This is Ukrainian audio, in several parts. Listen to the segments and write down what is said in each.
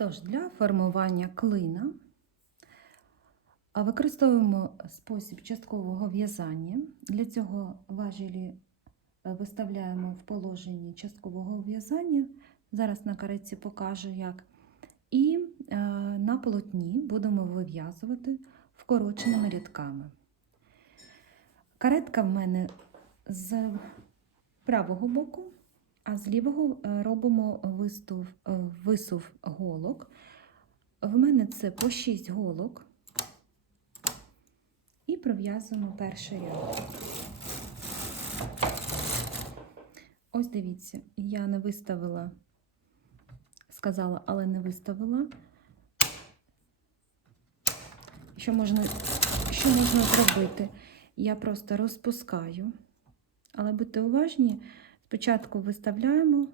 Тож, для формування клина використовуємо спосіб часткового в'язання. Для цього важелі е, виставляємо в положенні часткового в'язання. Зараз на каретці покажу як. І е, на полотні будемо вив'язувати вкороченими рядками. Каретка в мене з правого боку, а з лівого е, робимо вистув, е, висув голок. В мене це по 6 голок. І пров'язуємо перший ряд. Ось дивіться, я не виставила, сказала, але не виставила. Що можна, що можна зробити? Я просто розпускаю, але будьте уважні, спочатку виставляємо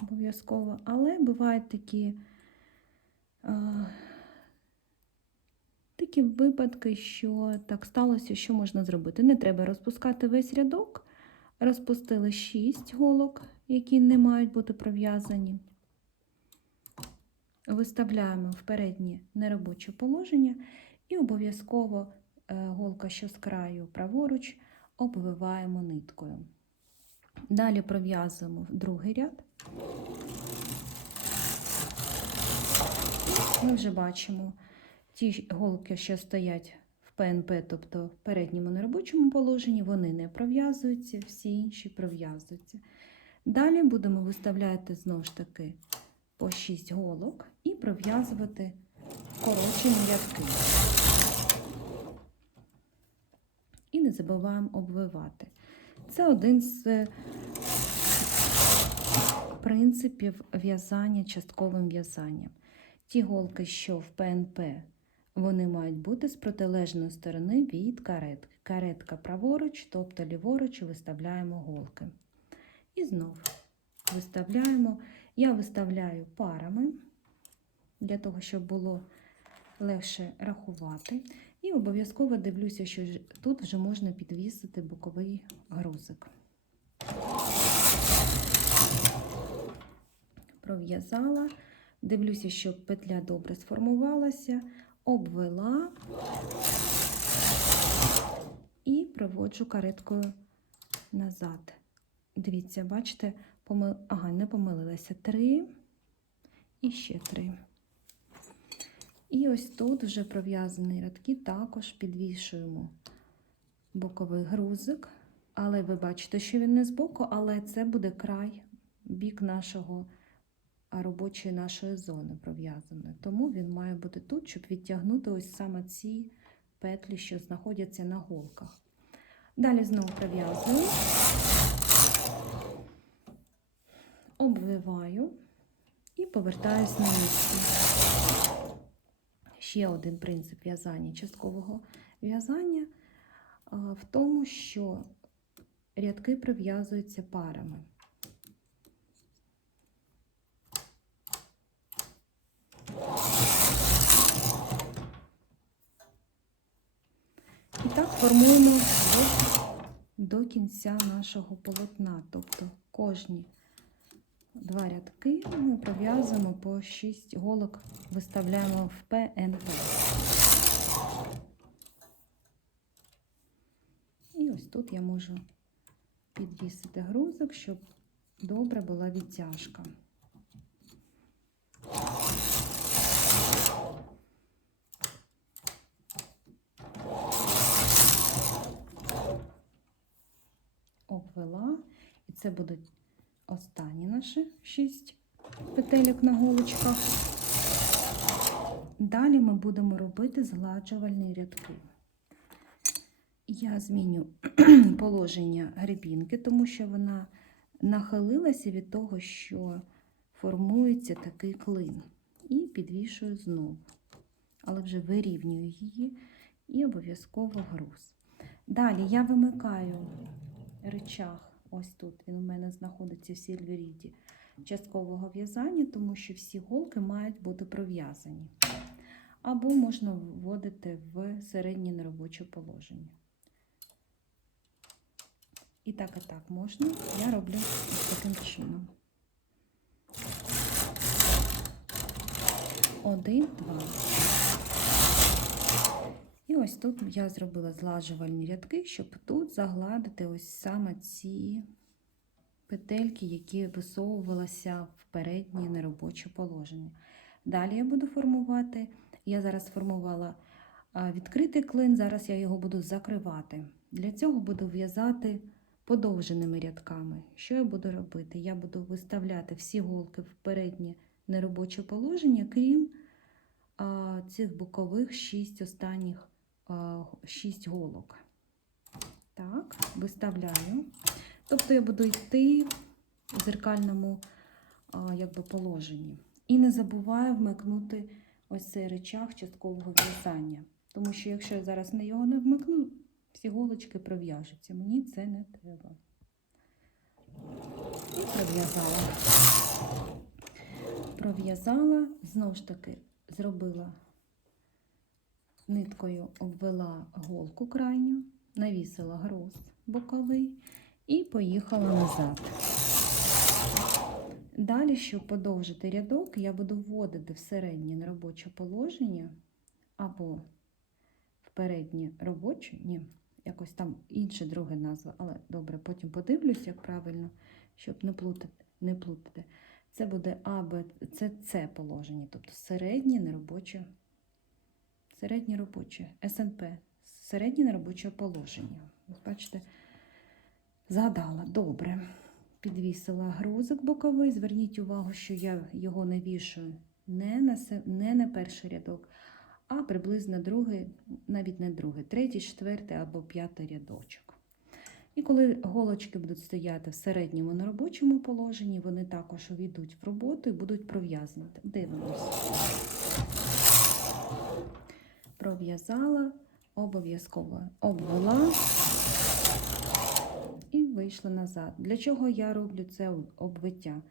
обов'язково, але бувають такі, а, такі випадки, що так сталося, що можна зробити. Не треба розпускати весь рядок, розпустили 6 голок, які не мають бути пров'язані. Виставляємо в переднє неробоче положення і обов'язково е, голка, що з краю праворуч, обвиваємо ниткою. Далі пров'язуємо другий ряд. Ми вже бачимо ті голки, що стоять в ПНП, тобто в передньому неробочому положенні, вони не пров'язуються, всі інші пров'язуються. Далі будемо виставляти знову ж таки по 6 голок і пров'язувати коротші рядки. І не забуваємо обвивати. Це один з е, принципів в'язання частковим в'язанням. Ті голки, що в ПНП, вони мають бути з протилежної сторони від каретки. Каретка праворуч, тобто ліворуч, виставляємо голки. І знов виставляємо. Я виставляю парами для того, щоб було легше рахувати. І обов'язково дивлюся, що тут вже можна підвісити боковий грузик. Пров'язала, дивлюся, щоб петля добре сформувалася, обвела і проводжу кареткою назад. Дивіться, бачите, помил... ага, не помилилася. Три і ще три. І ось тут вже пров'язані рядки також підвішуємо боковий грузик. Але ви бачите, що він не збоку, але це буде край, бік нашого робочої нашої зони пров'язаної. Тому він має бути тут, щоб відтягнути ось саме ці петлі, що знаходяться на голках. Далі знову пров'язую, обвиваю і повертаюсь на місце. Ще один принцип в'язання часткового в'язання в тому, що рядки прив'язуються парами. І так формуємо до, до кінця нашого полотна, тобто кожні два рядки ми пров'язуємо по 6 голок, виставляємо в ПНП. І ось тут я можу підвісити грузик, щоб добре була відтяжка. Обвела, і це будуть останні наші 6 петелек на голочках. Далі ми будемо робити згладжувальні рядки. Я зміню положення гребінки, тому що вона нахилилася від того, що формується такий клин. І підвішую знову. Але вже вирівнюю її і обов'язково груз. Далі я вимикаю речах, ось тут він у мене знаходиться в сільверіді часткового в'язання, тому що всі голки мають бути пров'язані. Або можна вводити в середнє неробоче положення. І так, і так можна. Я роблю таким чином. Один, два. І ось тут я зробила злажувальні рядки, щоб тут загладити ось саме ці петельки, які висовувалися в переднє неробоче положення. Далі я буду формувати. Я зараз формувала відкритий клин, зараз я його буду закривати. Для цього буду в'язати подовженими рядками. Що я буду робити? Я буду виставляти всі голки в переднє неробоче положення, крім цих бокових шість останніх а, шість голок. Так, виставляю. Тобто я буду йти в зеркальному якби, положенні. І не забуваю вмикнути ось цей речах часткового в'язання. Тому що якщо я зараз на його не вмикну, всі голочки пров'яжуться. Мені це не треба. І пров'язала. Пров'язала, знову ж таки, зробила ниткою, обвела голку крайню, навісила гроз боковий і поїхала назад. Далі, щоб подовжити рядок, я буду вводити в середнє неробоче положення або в переднє робоче, ні, якось там інша друга назва, але добре, потім подивлюсь, як правильно, щоб не плутати. Не плутати. Це буде А, Б, це С положення, тобто середнє неробоче, середнє робоче, СНП, середнє неробоче положення. Бачите, згадала, добре. Підвісила грузик боковий. Зверніть увагу, що я його не вішаю не на, не на перший рядок, а приблизно другий, навіть не другий, третій, четвертий або п'ятий рядочок. І коли голочки будуть стояти в середньому неробочому положенні, вони також увійдуть в роботу і будуть пров'язані. Дивимося. Пров'язала, обов'язково обвела і вийшла назад. Для чого я роблю це обвиття?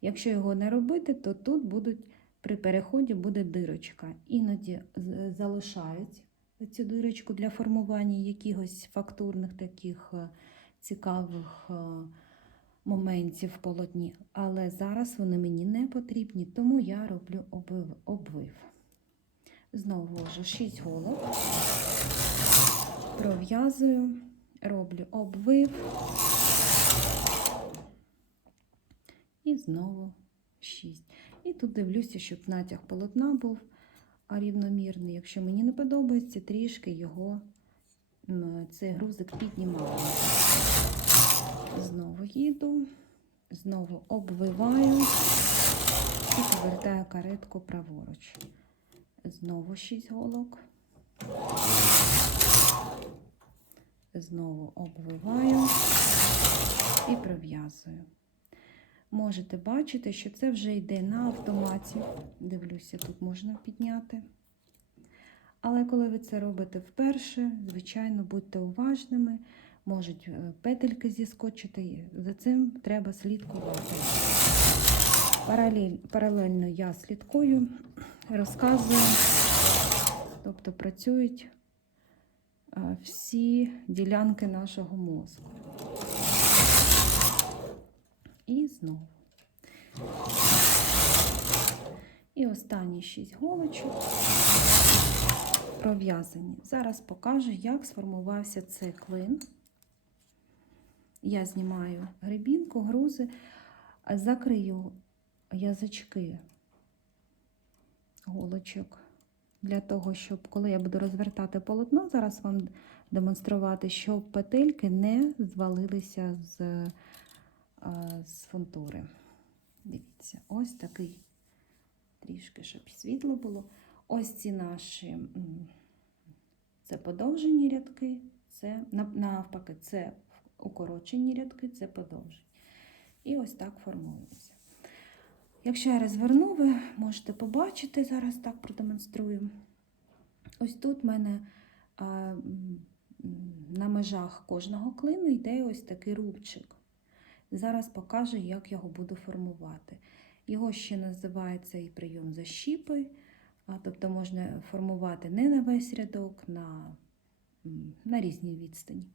Якщо його не робити, то тут будуть при переході буде дирочка. Іноді залишають цю дирочку для формування якихось фактурних таких е, цікавих е, моментів в полотні. Але зараз вони мені не потрібні, тому я роблю обвив. обвив. Знову ввожу 6 голок, пров'язую, роблю обвив. І знову 6. І тут дивлюся, щоб натяг полотна був рівномірний. Якщо мені не подобається, трішки його цей грузик піднімаю. Знову їду, знову обвиваю і повертаю каретку праворуч. Знову 6 голок. Знову обвиваю і пров'язую. Можете бачити, що це вже йде на автоматі. Дивлюся, тут можна підняти. Але коли ви це робите вперше, звичайно, будьте уважними, можуть е, петельки зіскочити. За цим треба слідкувати. Паралель, паралельно я слідкую, розказую, тобто працюють всі ділянки нашого мозку. І знову. І останні 6 голочок пров'язані. Зараз покажу, як сформувався цей клин. Я знімаю гребінку, грузи, закрию язички голочок для того, щоб, коли я буду розвертати полотно, зараз вам демонструвати, щоб петельки не звалилися з, з фунтури. Дивіться, ось такий трішки, щоб світло було. Ось ці наші це подовжені рядки, це навпаки, це укорочені рядки, це подовжені. І ось так формується. Якщо я розверну, ви можете побачити, зараз так продемонструю. Ось тут в мене а, на межах кожного клину йде ось такий рубчик. Зараз покажу, як його буду формувати. Його ще називають цей прийом защіпи, тобто можна формувати не на весь рядок, на, на різній відстані.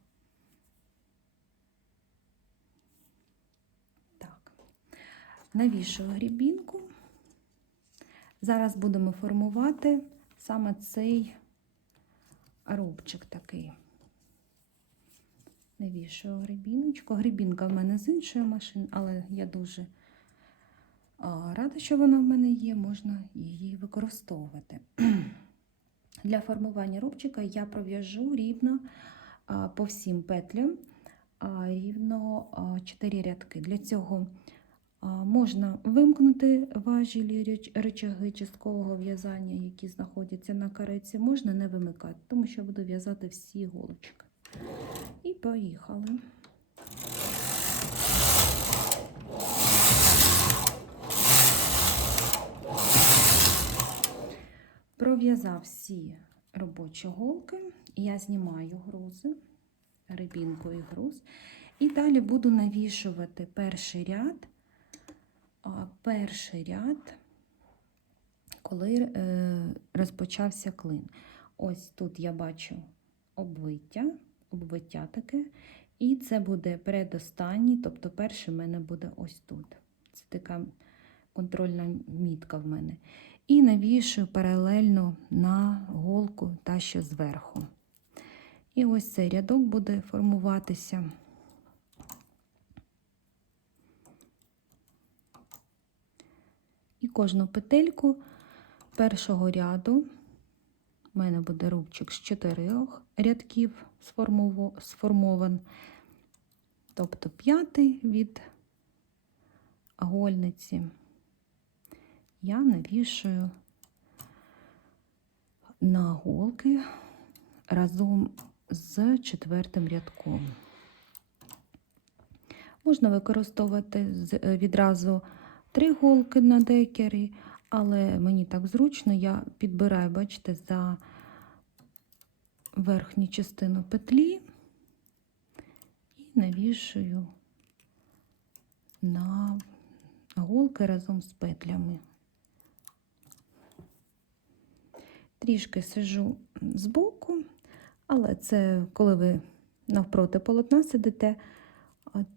Так. Навішую грібінку, Зараз будемо формувати саме цей рубчик такий. Навішую грибіночку. Грибінка в мене з іншої машини, але я дуже рада, що вона в мене є, можна її використовувати. Для формування рубчика я пров'яжу рівно по всім петлям рівно 4 рядки. Для цього можна вимкнути важілі рычаги часткового в'язання, які знаходяться на кареці, можна не вимикати, тому що я буду в'язати всі голочки. І поїхали. Пров'язав всі робочі голки, я знімаю грузи, рибінку і груз. І далі буду навішувати перший ряд, перший ряд, коли е, розпочався клин. Ось тут я бачу обвиття, обвиття таке. І це буде передостанній, тобто перший в мене буде ось тут. Це така контрольна мітка в мене. І навішую паралельно на голку та що зверху. І ось цей рядок буде формуватися. Кожну петельку першого ряду у мене буде рубчик з чотирьох рядків сформован, тобто п'ятий від гольниці. Я навішую на голки разом з четвертим рядком. Можна використовувати е, відразу три голки на декері, але мені так зручно, я підбираю, бачите, за верхню частину петлі і навішую на голки разом з петлями. Трішки сижу збоку, але це коли ви навпроти полотна сидите,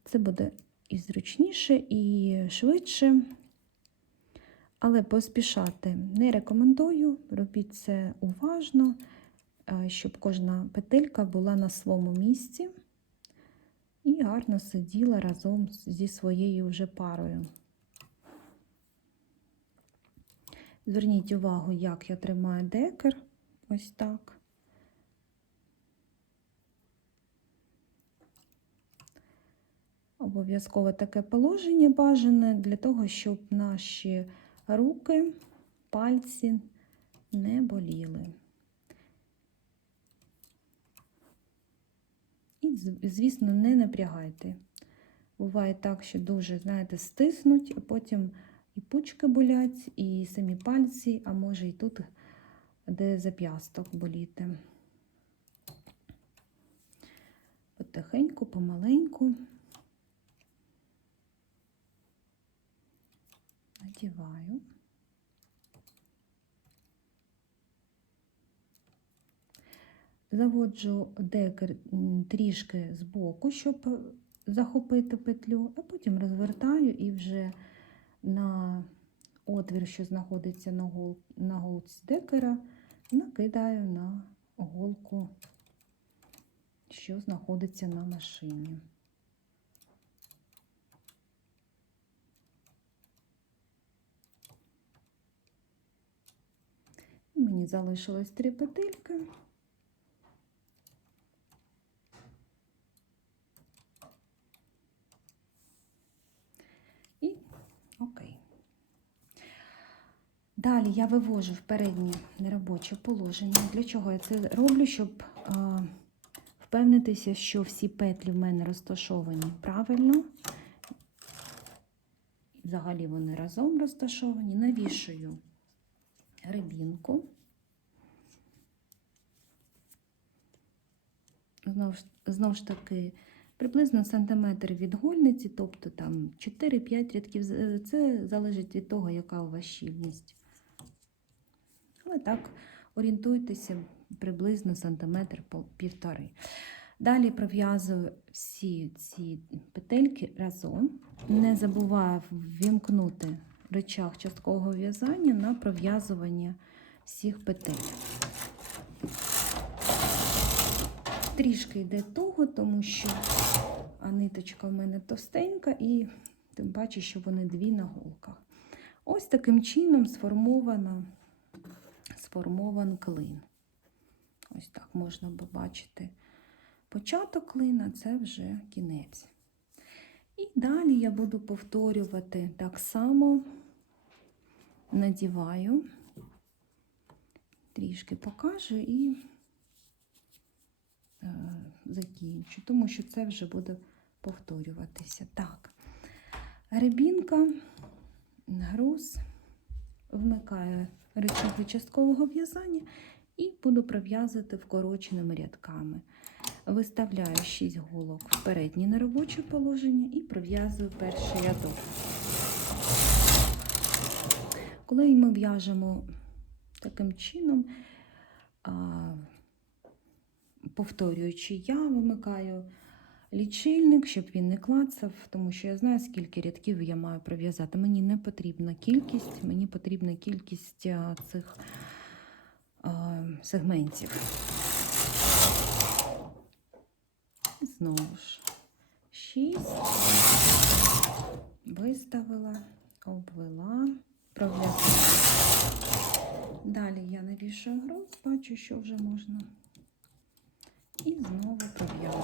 це буде і зручніше, і швидше. Але поспішати не рекомендую, робіть це уважно, щоб кожна петелька була на своєму місці і гарно сиділа разом зі своєю вже парою. Зверніть увагу, як я тримаю декер. Ось так. Обов'язково таке положення бажане для того, щоб наші руки, пальці не боліли. І, звісно, не напрягайте. Буває так, що дуже, знаєте, стиснуть, а потім і пучки болять, і самі пальці, а може і тут, де зап'ясток боліти. Потихеньку, помаленьку. Надіваю. Заводжу декер трішки збоку, щоб захопити петлю, а потім розвертаю і вже на отвір, що знаходиться на, гол, на голці декера, накидаю на голку, що знаходиться на машині. І Мені залишилось три петельки. І окей. Далі я вивожу в переднє неробоче положення. Для чого я це роблю? Щоб е, впевнитися, що всі петлі в мене розташовані правильно. Взагалі вони разом розташовані. Навішую гребінку. Знову ж, знову ж таки, приблизно сантиметр від гольниці, тобто там 4-5 рядків. Це залежить від того, яка у вас щільність. Але так, орієнтуйтеся приблизно сантиметр півтори. Далі пров'язую всі ці петельки разом. Не забуваю ввімкнути речах часткового в'язання на пров'язування всіх петель. Трішки йде того, тому що ниточка в мене товстенька, і тим паче, що вони дві на голках. Ось таким чином сформовано, сформований клин. Ось так можна побачити початок клина, це вже кінець. І далі я буду повторювати так само, надіваю, трішки покажу і е, закінчу, тому що це вже буде повторюватися. Так, гребінка, груз, вмикаю речові часткового в'язання і буду пров'язувати вкороченими рядками. Виставляю 6 голок в переднє неробоче положення і пров'язую перший рядок. Коли ми в'яжемо таким чином, повторюючи, я вимикаю лічильник, щоб він не клацав, тому що я знаю, скільки рядків я маю пров'язати. Мені не потрібна кількість, мені потрібна кількість цих сегментів. Знову ж 6, виставила, обвела, пров'язала. Далі я навішую груз, бачу, що вже можна. І знову пров'язую.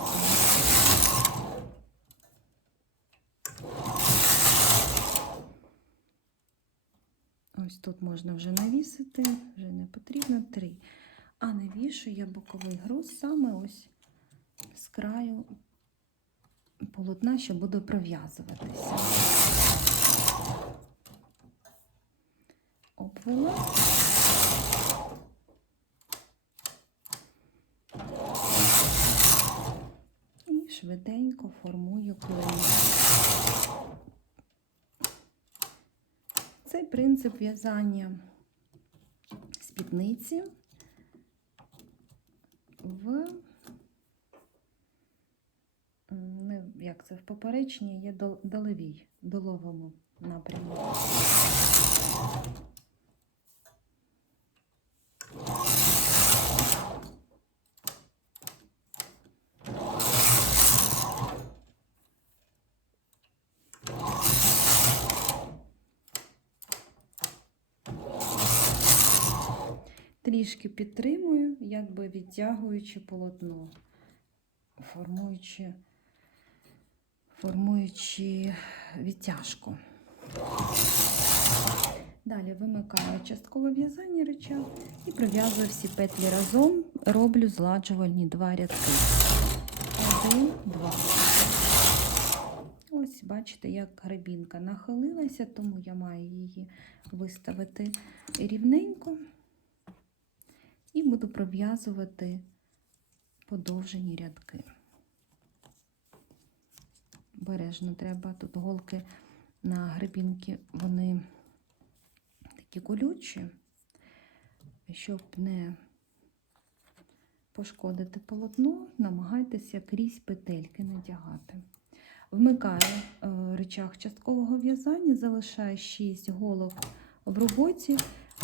Ось тут можна вже навісити, вже не потрібно три. А навішую я боковий груз саме ось з краю полотна, що буду пров'язуватися. Обвела. І швиденько формую клин. Цей принцип в'язання спідниці в м, не як це в поперечній, є дол- долевій, доловому напрямку. Трішки підтримую, якби відтягуючи полотно, формуючи, формуючи відтяжку. Далі вимикаю часткове в'язання реча і пров'язую всі петлі разом, роблю зладжувальні два рядки. Один, два. Ось, бачите, як гребінка нахилилася, тому я маю її виставити рівненько і буду пров'язувати подовжені рядки. Бережно треба тут голки на гребінки, вони такі колючі, щоб не пошкодити полотно, намагайтеся крізь петельки надягати. Вмикаю е, речах часткового в'язання, залишаю 6 голок в роботі,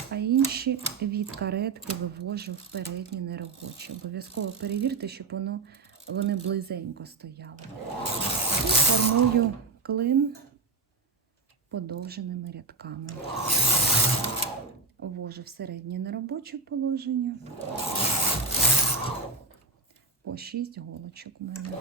а інші від каретки вивожу в передні неробочі. Обов'язково перевірте, щоб воно, вони близенько стояли. Формую клин подовженими рядками. Ввожу в середнє неробоче положення. По 6 голочок у мене.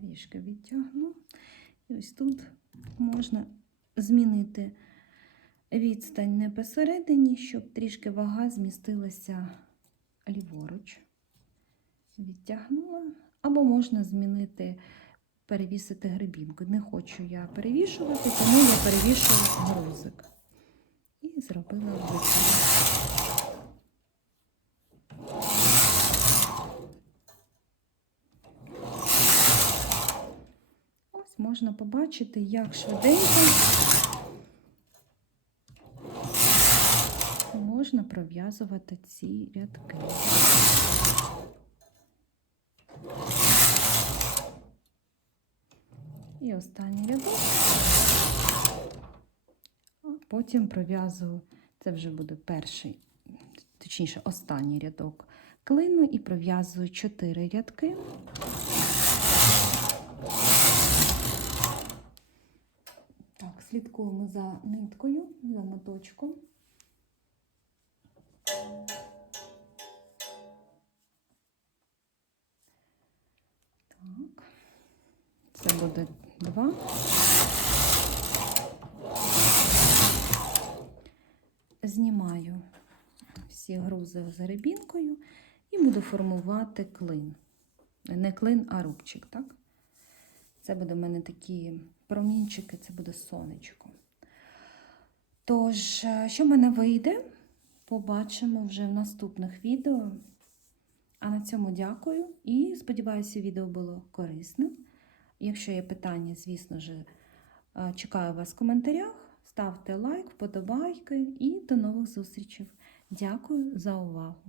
Трішки відтягну. І ось тут можна змінити відстань не посередині, щоб трішки вага змістилася ліворуч. Відтягнула. Або можна змінити, перевісити гребінку. Не хочу я перевішувати, тому я перевішую грузик. І зробила. Ось можна побачити, як швиденько можна пров'язувати ці рядки. І останній рядок, а потім пров'язую, це вже буде перший, точніше, останній рядок клину і пров'язую 4 рядки. Так, слідкуємо за ниткою, за моточком. Це буде два. Знімаю всі грузи з гребінкою і буду формувати клин. Не клин, а рубчик, так? Це буде в мене такі промінчики, це буде сонечко. Тож, е, що в мене вийде, побачимо вже в наступних відео. А на цьому дякую і сподіваюся, відео було корисним. Якщо є питання, звісно ж, е, чекаю вас в коментарях. Ставте лайк, вподобайки і до нових зустрічей. Дякую за увагу!